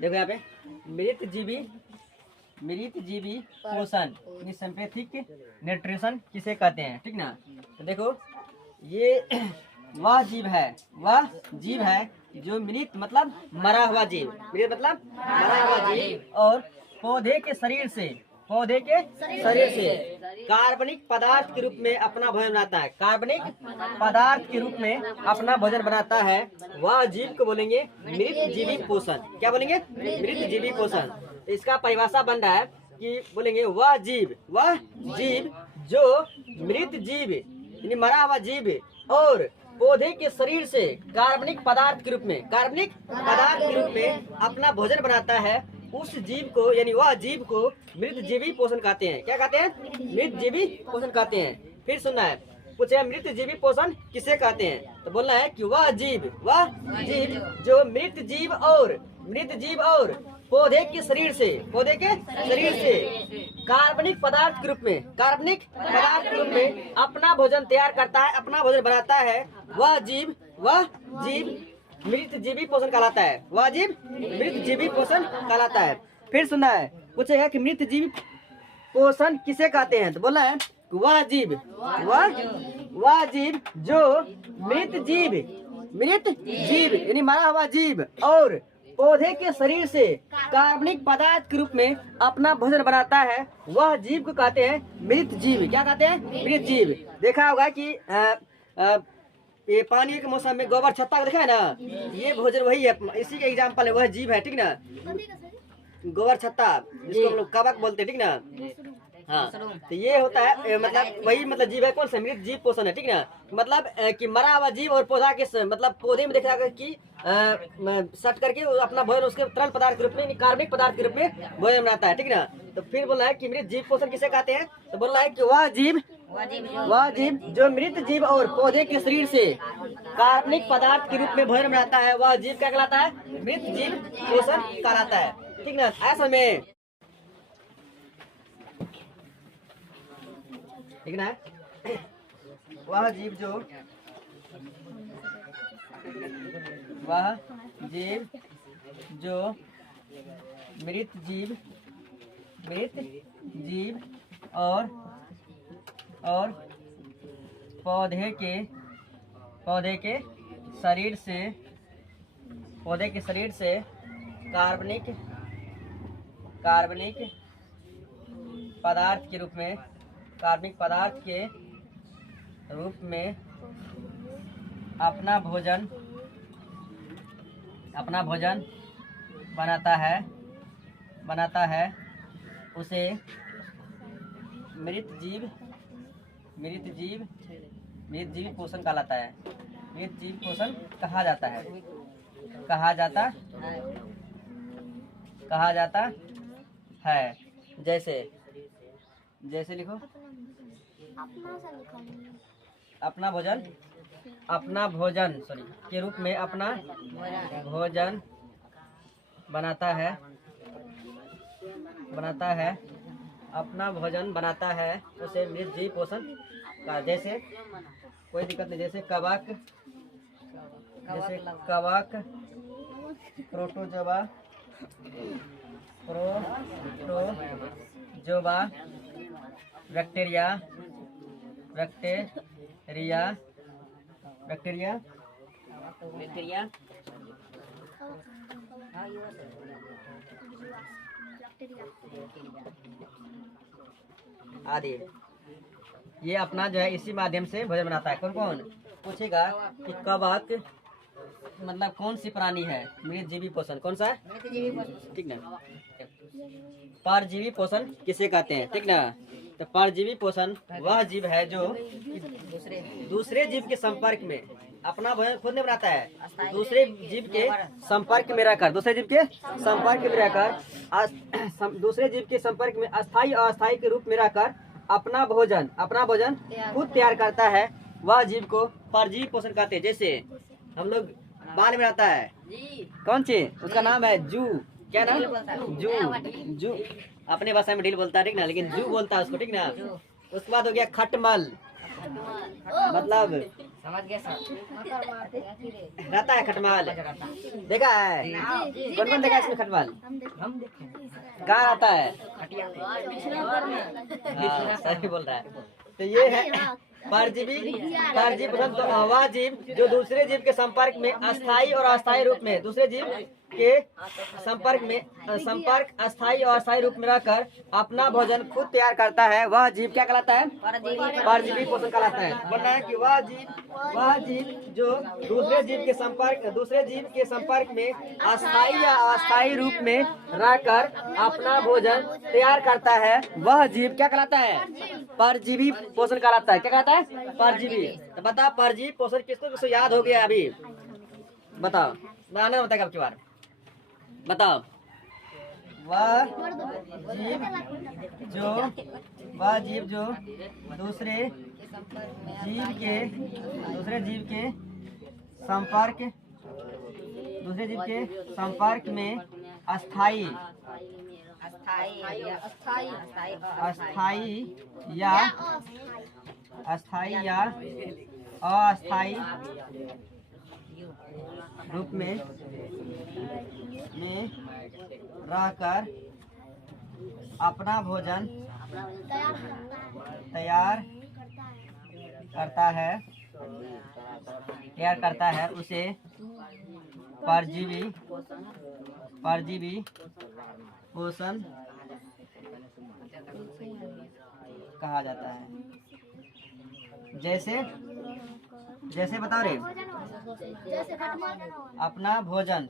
देखो यहाँ पे मृत जीवी पोषण सिंपैथिक न्यूट्रिशन किसे कहते हैं, ठीक ना। तो देखो ये वह जीव है जो मृत मतलब मरा हुआ जीव, मृत मतलब मरा हुआ जीव और पौधे के शरीर से कार्बनिक पदार्थ के रूप में अपना भोजन बनाता है, कार्बनिक पदार्थ के रूप में अपना भोजन बनाता है, वह जीव को बोलेंगे मृत जीवी पोषण। क्या बोलेंगे? मृत जीवी पोषण। इसका परिभाषा बन रहा है कि बोलेंगे वह जीव जो मृत जीव यानी मरा हुआ जीव और पौधे के शरीर से कार्बनिक पदार्थ के रूप में अपना भोजन बनाता है, उस जीव को यानी वह जीव को मृत जीवी पोषण कहते हैं। क्या कहते हैं? मृत जीवी पोषण कहते हैं। फिर सुनना है, पूछे मृत जीवी पोषण किसे कहते हैं, तो बोलना है कि वह जीव जो मृत जीव और पौधे के शरीर से कार्बनिक पदार्थ के रूप में अपना भोजन तैयार करता है, अपना भोजन बनाता है, वह जीव मृत जीवी पोषण कहलाता है। वह जीव मृत जीवी पोषण कहलाता है। फिर सुनना है, पूछेगा कि मृत जीवी पोषण किसे कहते हैं, तो बोला है वह जीव जो मृत जीव यानी मरा हुआ जीव और पौधे के शरीर से कार्बनिक पदार्थ के रूप में अपना भोजन बनाता है, वह जीव को कहते हैं मृत जीव। क्या कहते हैं? मृत जीव। देखा होगा कि ये पानी के मौसम में गोबर छत्ता देखा है ना, ये भोजन वही है, इसी का एग्जाम्पल है, वह जीव है, ठीक ना। गोबर छत्ता जिसको हम लोग कवक बोलते हैं, ठीक ना। हाँ, तो ये होता है मतलब वही जीव है, कौन सा? मृत जीव पोषण है, ठीक ना। मतलब कि मरा हुआ जीव और पौधा के मतलब पौधे में देखा कि सट करके अपना भोजन उसके तरल पदार्थ के रूप में कार्बनिक पदार्थ के रूप में भोजन बनाता है, ठीक ना। तो फिर बोला है कि मृत जीव पोषण किसे कहते हैं, तो बोल रहा है कि वह जीव जो मृत जीव और पौधे के शरीर से कार्बनिक पदार्थ के रूप में भोजन बनाता है, वह जीव क्या कहलाता है? मृत जीव पोषण कहलाता है, ठीक ना। ऐसा में ठीक ना, वह जीव जो मृत जीव और पौधे के शरीर से कार्बनिक पदार्थ के रूप में अपना भोजन बनाता है, उसे मृत जीव पोषण कहलाता है, मृत जीव पोषण कहा जाता है। जैसे लिखो, अपना भोजन के रूप में अपना भोजन बनाता है, उसे मृत जीव पोषण का। जैसे कोई दिक्कत नहीं, जैसे कवक, प्रोटोजोआ, बैक्टीरिया आदि, ये अपना जो है इसी माध्यम से भोजन बनाता है। कौन पूछेगा कि कवक मतलब कौन सी प्राणी है? मृत जीवी पोषण। कौन सा है? ठीक ना। परजीवी पोषण किसे कहते हैं, ठीक ना। तो परजीवी पोषण वह जीव है जो दूसरे जीव के संपर्क में अपना भोजन खुद नहीं बनाता है, दूसरे जीव के संपर्क में रहकर दूसरे जीव के संपर्क में अस्थायी और अस्थायी के रूप में रहकर अपना भोजन खुद तैयार करता है, वह जीव को परजीवी पोषण कहते हैं। जैसे हम लोग बाल में आता है, कौन सी? उसका नाम है जू। क्या नाम? जू अपने भाषा में ढील बोलता है, ठीक ना, लेकिन जू बोलता है उसको, ठीक ना। उसके बाद हो गया खटमल, मतलब समझ गया सर। रहता है खटमल। देखा है? कौन कौन देखा है इसमें खटमल? हम देखे कहाँ रहता है? खटिया पे। हाँ, सही बोल रहा है। तो ये है परजीवी। परजीवी तो वह जीव जो दूसरे जीव के संपर्क में अस्थायी और अस्थायी रूप में, दूसरे जीव के संपर्क अस्थायी और अस्थायी रूप में रहकर अपना भोजन खुद तैयार करता है, वह जीव क्या कहलाता है? परजीवी पोषण कहलाता है। बोलना है कि वह जीव जो दूसरे जीव के संपर्क में अस्थायी या अस्थायी रूप में रहकर अपना भोजन तैयार करता है, वह जीव क्या कहलाता है? परजीवी पोषण कहलाता है। क्या कहलाता है? परजीवी। तो बता, परजीवी पोषण किसको याद हो गया अभी? बताओ, नाना बताएगा आपकी बार। बताओ, वह जीव जो दूसरे जीव के संपर्क में अस्थायी या अस्थायी रूप में रहकर अपना भोजन तैयार करता है, उसे परजीवी पोषण कहा जाता है। जैसे बताओ रे, अपना भोजन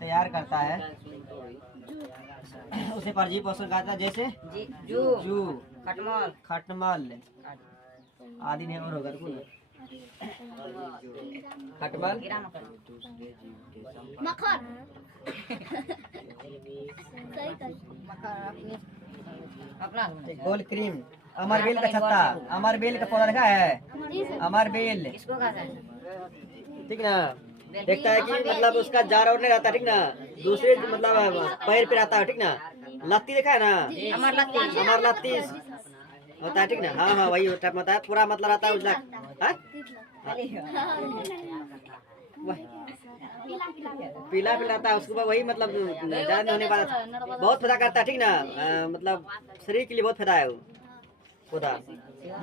तैयार करता है, उसे परजीवी पोषण कहा जाता है। जैसे जू, खटमल आदि में और होगा खटमल, गोल क्रीम, अमरबेल का छत्ता, अमरबेल का पौधा देखा है? अमरबेल, ठीक ना? देखता है कि मतलब उसका जार और नहीं रहता, ठीक ना? दूसरे मतलब पैर पे रहता है, ठीक ना? लत्ती देखा है ना? अमर लत्ती होता है, ठीक ना? हाँ हाँ, वही होता है, पूरा मतलब रहता है उजला। पीला रहता है, उसको वही मतलब ज्यादा नहीं होने वाला, बहुत फायदा करता है, ठीक ना? मतलब शरीर के लिए बहुत फायदा है वो पौधा।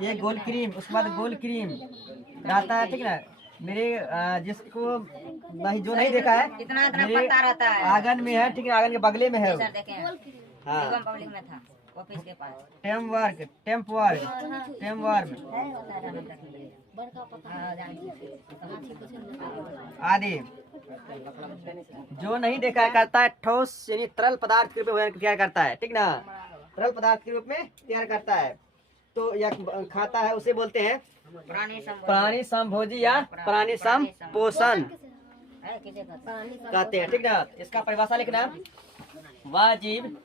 ये गोल क्रीम, उसके बाद गोल क्रीम रहता है, ठीक ना? मेरे जिसको जो नहीं देखा है, मेरे आंगन में है, ठीक है? आंगन के बगले में है। हाँ, टेमवर्म आदि जो नहीं देखा करता है, ठोस यानी तरल पदार्थ के रूप में तैयार करता है, ठीक ना? तरल पदार्थ के रूप में तैयार करता है, तो या खाता है, उसे बोलते हैं प्राणी समभोजी या प्राणी समपोषण कहते हैं, ठीक ना? इसका परिभाषा लिखना, वह जीव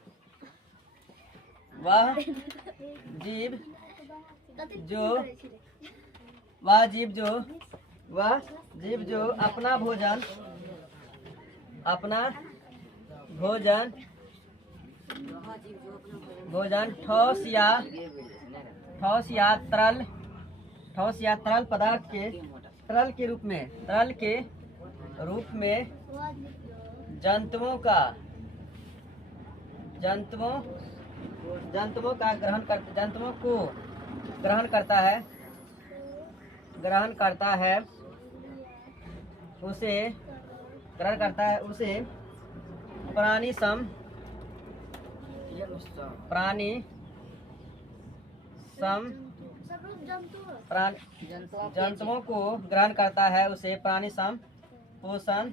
जो अपना भोजन ठोस या तरल पदार्थ के तरल के रूप में जंतुओं को ग्रहण करता है, उसे जंतुओं को ग्रहण करता है, उसे प्राणी समपोषण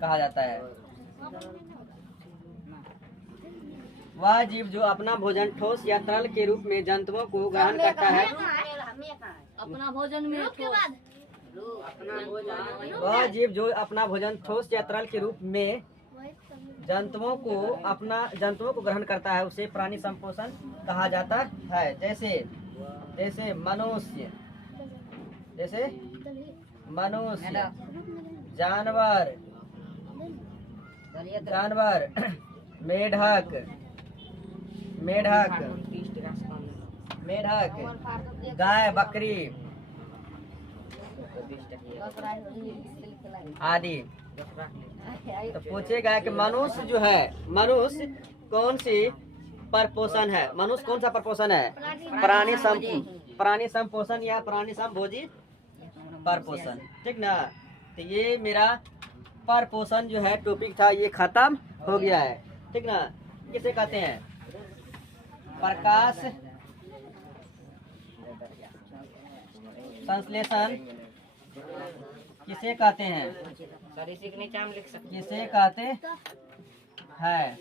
कहा जाता है। वह जीव जो अपना भोजन ठोस या तरल के रूप में जंतुओं को ग्रहण करता है, अपना भोजन में वह जीव जो अपना भोजन ठोस या तरल के रूप में जंतुओं को ग्रहण करता है, उसे प्राणी संपोषण कहा जाता है। जैसे मनुष्य, जानवर मेढक, मेढक, मेढक, गाय, बकरी आदि। तो पूछेगा कि मनुष्य जो है, मनुष्य कौन सी परपोषण है? मनुष्य कौन सा परपोषण है? प्राणी संपोषण या प्राणी संभोजी परपोषण, ठीक ना। तो ये मेरा परपोषण जो है टॉपिक था, ये खत्म हो गया है, ठीक ना। किसे कहते हैं? प्रकाश संश्लेषण किसे कहते हैं? सर इसी के नीचे हम लिख सकते किसे कहते हैं?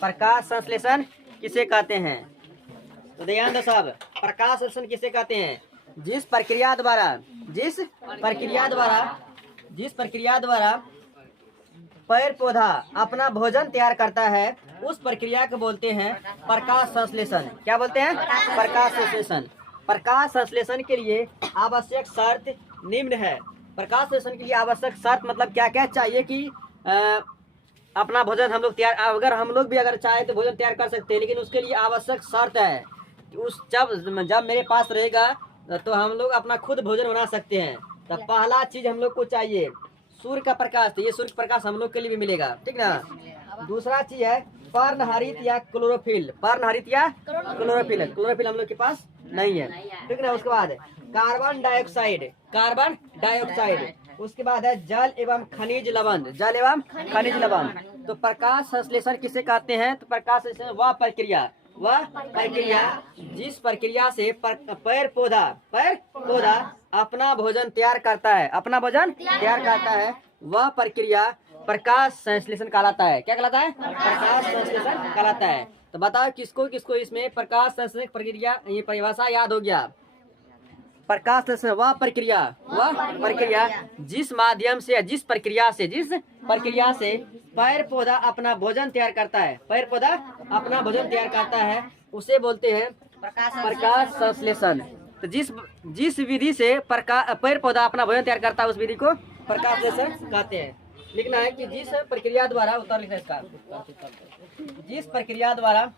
प्रकाश संश्लेषण किसे कहते हैं? तो ध्यान दो सब, प्रकाश संश्लेषण किसे कहते हैं? जिस प्रक्रिया द्वारा पेड़ पौधा अपना भोजन तैयार करता है, उस प्रक्रिया को बोलते हैं प्रकाश संश्लेषण। क्या बोलते हैं? प्रकाश संश्लेषण। प्रकाश संश्लेषण के लिए आवश्यक शर्त निम्न है। प्रकाश संश्लेषण के लिए आवश्यक शर्त मतलब क्या क्या चाहिए कि अपना भोजन हम लोग तैयार, अगर हम लोग भी अगर चाहे तो भोजन तैयार कर सकते हैं, लेकिन उसके लिए आवश्यक शर्त है कि उस जब मेरे पास रहेगा तो हम लोग अपना खुद भोजन बना सकते हैं। तो पहला चीज हम लोग को चाहिए सूर्य का प्रकाश। तो ये सूर्य प्रकाश हम लोग के लिए भी मिलेगा, ठीक ना। दूसरा चीज है पर्णहरित या क्लोरोफिल। पर्णहरित या क्लोरोफिल, क्लोरोफिल हम लोग के पास नहीं है, ठीक ना। उसके बाद कार्बन डाइऑक्साइड, कार्बन डाइऑक्साइड। उसके बाद है जल एवं खनिज लवण, जल एवं खनिज लवण। तो प्रकाश संश्लेषण किसे कहते हैं? तो प्रकाश संश्लेषण वह प्रक्रिया जिस प्रक्रिया से पेड़ पौधा अपना भोजन तैयार करता है, अपना भोजन तैयार करता है, वह प्रक्रिया प्रकाश संश्लेषण कहलाता है। क्या कहलाता है? प्रकाश संश्लेषण कहलाता है। तो बताओ किसको किसको इसमें प्रकाश संश्लेषण प्रक्रिया, ये परिभाषा याद हो गया? प्रकाश संश्लेषण वह प्रक्रिया जिस माध्यम से, जिस प्रक्रिया से पेड़ पौधा अपना भोजन तैयार करता है, पेड़ पौधा अपना भोजन तैयार करता है, उसे बोलते हैं प्रकाश संश्लेषण। तो जिस विधि से पेड़ पौधा अपना भोजन तैयार करता है, उस विधि को प्रकाश संश्लेषण कहते हैं। लिखना है कि जिस प्रक्रिया द्वारा, उत्तर लिखना इसका, जिस प्रक्रिया द्वारा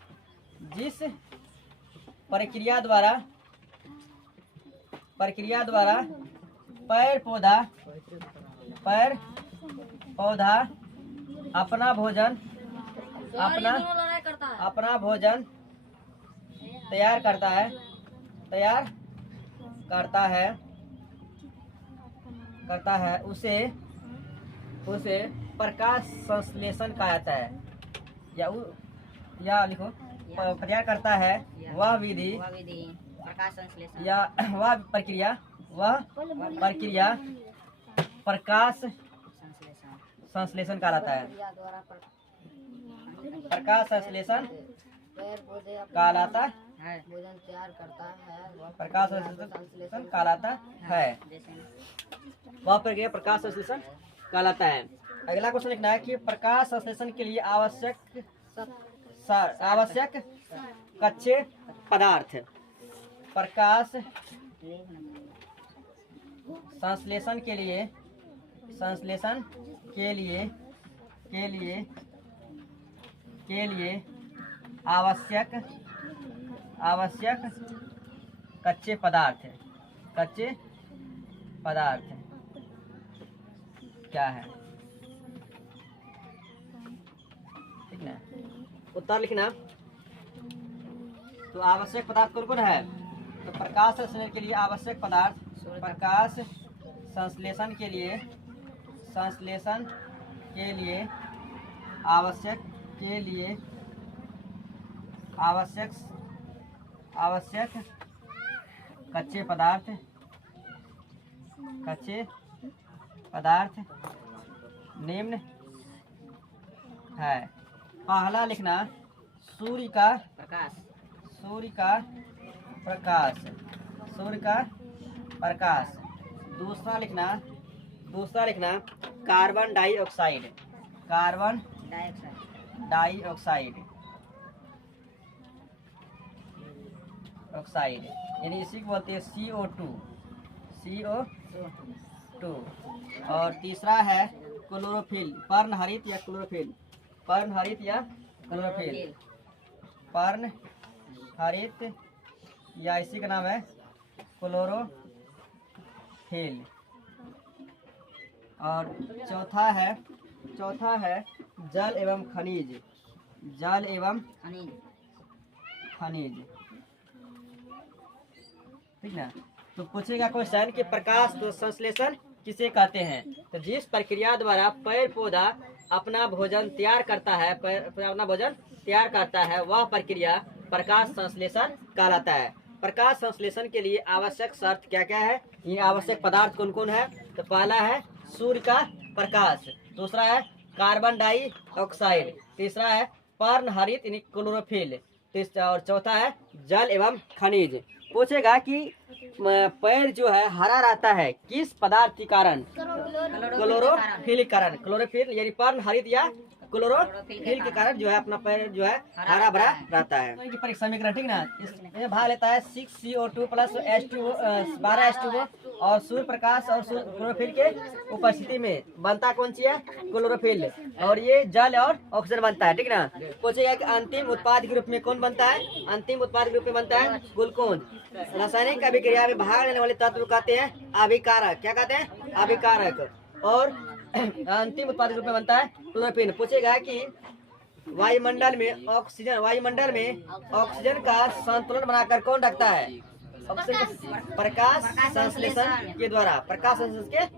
पेड़ पौधा अपना भोजन तैयार करता है, उसे प्रकाश संश्लेषण कहा जाता है। या लिखो, तैयार करता है वह विधि प्रकाश संश्लेषण या वह प्रक्रिया प्रकाश संश्लेषण कहलाता है। प्रकाश संश्लेषण कहलाता है, प्रकाश संश्लेषण कहलाता है, वह प्रक्रिया प्रकाश संश्लेषण कहलाता है। अगला क्वेश्चन लिखना है कि प्रकाश संश्लेषण के लिए आवश्यक कच्चे पदार्थ। प्रकाश संश्लेषण के लिए आवश्यक कच्चे पदार्थ क्या है? ठीक ना, उत्तर लिखना। तो आवश्यक पदार्थ कौन कौन है? तो प्रकाश संश्लेषण के लिए आवश्यक पदार्थ, प्रकाश संश्लेषण के लिए आवश्यक कच्चे पदार्थ निम्न है। पहला लिखना सूर्य का प्रकाश। दूसरा लिखना कार्बन डाइऑक्साइड। यानी इसी को बोलते हैं CO2। और तीसरा है क्लोरोफिल, पर्णहरित या क्लोरोफिल। पर्णहरित या क्लोरोफिल। पर्णहरित या इसी का नाम है क्लोरोफिल। और चौथा है जल एवं खनिज। जल एवं खनिज, ठीक ना। तो पूछेगा क्वेश्चन कि प्रकाश संश्लेषण किसे कहते हैं। तो जिस प्रक्रिया द्वारा पेड़ पौधा अपना भोजन तैयार करता है, वह प्रक्रिया प्रकाश संश्लेषण कहलाता है। प्रकाश संश्लेषण के लिए आवश्यक शर्त क्या क्या है, ये आवश्यक पदार्थ कौन कौन है। तो पहला है सूर्य का प्रकाश, दूसरा है कार्बन डाइऑक्साइड, तीसरा है पर्णहरित यानी क्लोरोफिल, और चौथा है जल एवं खनिज। पूछेगा कि पेड़ जो है हरा रहता है किस पदार्थ के कारण। क्लोरोफिल के कारण। क्लोरोफिल यानी पर्णहरित या क्लोरोफिल के कारण जो है अपना पेड़ जो है हरा भरा रहता है। तो ये समीकरण, ठीक ना, इसमें भाग लेता है 6CO2 प्लस H2O 12H2O और सूर्य प्रकाश और क्लोरोफिल के उपस्थिति में बनता कौन सी है, क्लोरोफिल, और ये जल और ऑक्सीजन बनता है, ठीक ना। पूछेगा कि अंतिम उत्पाद के रूप में कौन बनता है। अंतिम उत्पाद के रूप में बनता है ग्लूकोज। रासायनिक अभिक्रिया में भाग लेने वाले तत्व कहते हैं अभिकारक। क्या कहते हैं, अभिकारक। और अंतिम उत्पाद के रूप में बनता है क्लोरोफिल। पूछेगा कि वायुमंडल में ऑक्सीजन का संतुलन बनाकर कौन रखता है। ऑक्सीजन प्रकाश संश्लेषण के द्वारा। प्रकाश संश्लेषण के